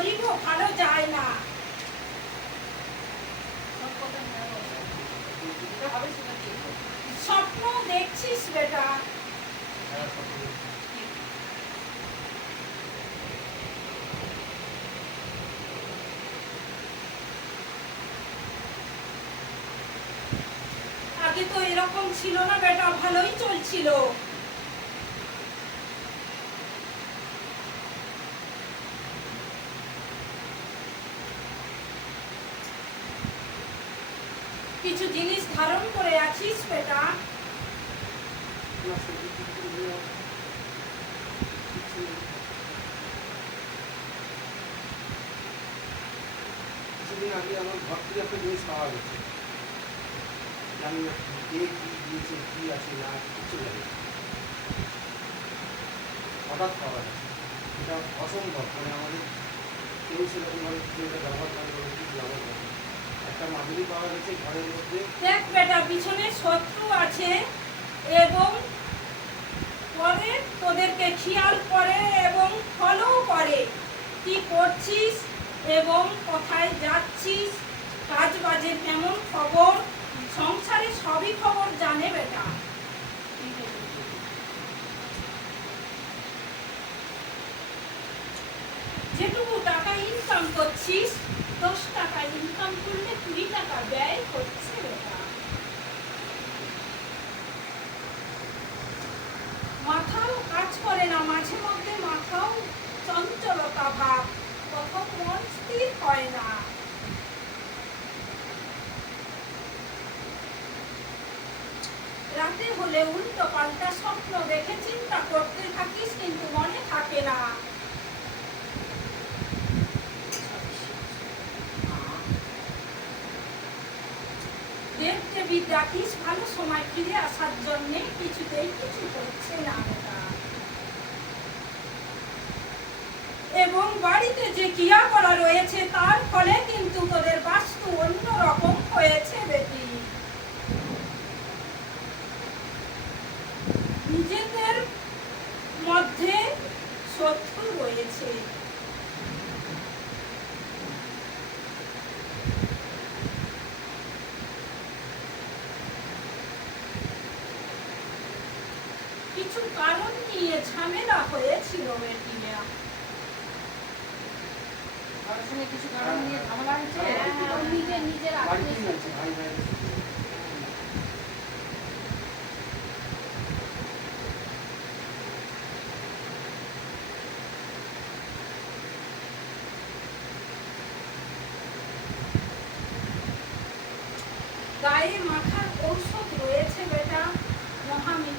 শরীরও ভালো যায় না। স্বপ্ন দেখছিস বেটা? আগে তো এরকম ছিল না বেটা, ভালোই চলছিল। কিছু জিনিস ধারণ করে আছিস বেটা? কিছুদিন আগে আমার ঘর থেকে একটা জিনিস পাওয়া গেছে, জানি না কে কি দিয়েছে, কি আছে না কিছু জানি না। হঠাৎ পাওয়া গেছে, এটা অসম্ভব, মানে আমাদের কেউ সেরকমভাবে কিছু এটা ব্যবহার করে বলে কিছু ব্যবহার করে। একটা মাদুরি পাওয়া গেছে ঘরের মধ্যে। দেখ বেটা, পিছনে শত্রু আছে এবং পরে তোদেরকে খেয়াল করে এবং ফলো করে কি করছিস এবং কোথায় যাচ্ছিস, কাজ বাজে কেমন খবর, সংসারে সবই খবর জানে বেটা। যেটুকু টাকা ইনকাম করছিস, 10 টাকা ইনকাম করলে 20 টাকা ব্যয় হচ্ছে বেটা। মাথাও কাজ করে না, মাঝে মধ্যে মাথাও চঞ্চলতা ভাব, কোথাও মন স্থির হয় না। রাতে হলে উল্টো পাল্টা স্বপ্ন দেখে চিন্তা করতে থাকিস, কিন্তু মনে থাকে না। দেবদেবী ডাকিস ভালো সময় ফিরে আসার জন্য, কিছুতেই কিছু করছে না বেটা। এবং বাড়িতে যে ক্রিয়া করা রয়েছে তার ফলে কিন্তু তোদের বাস্তু অন্যরকম হয়েছে বেটি। নিজেদের মধ্যে শত্রু রয়েছে। কিছু কারণ নিয়ে ঝামেলা হয়েছিল বেটিরা। কিছু কারণ নিয়ে ঝামেলা হয়েছে, নিজের বাড়িতেই হয়েছে, ভাই ভাই গায়ে মাখার ঔষধ রয়েছে বেটা, মহামৃত্যু।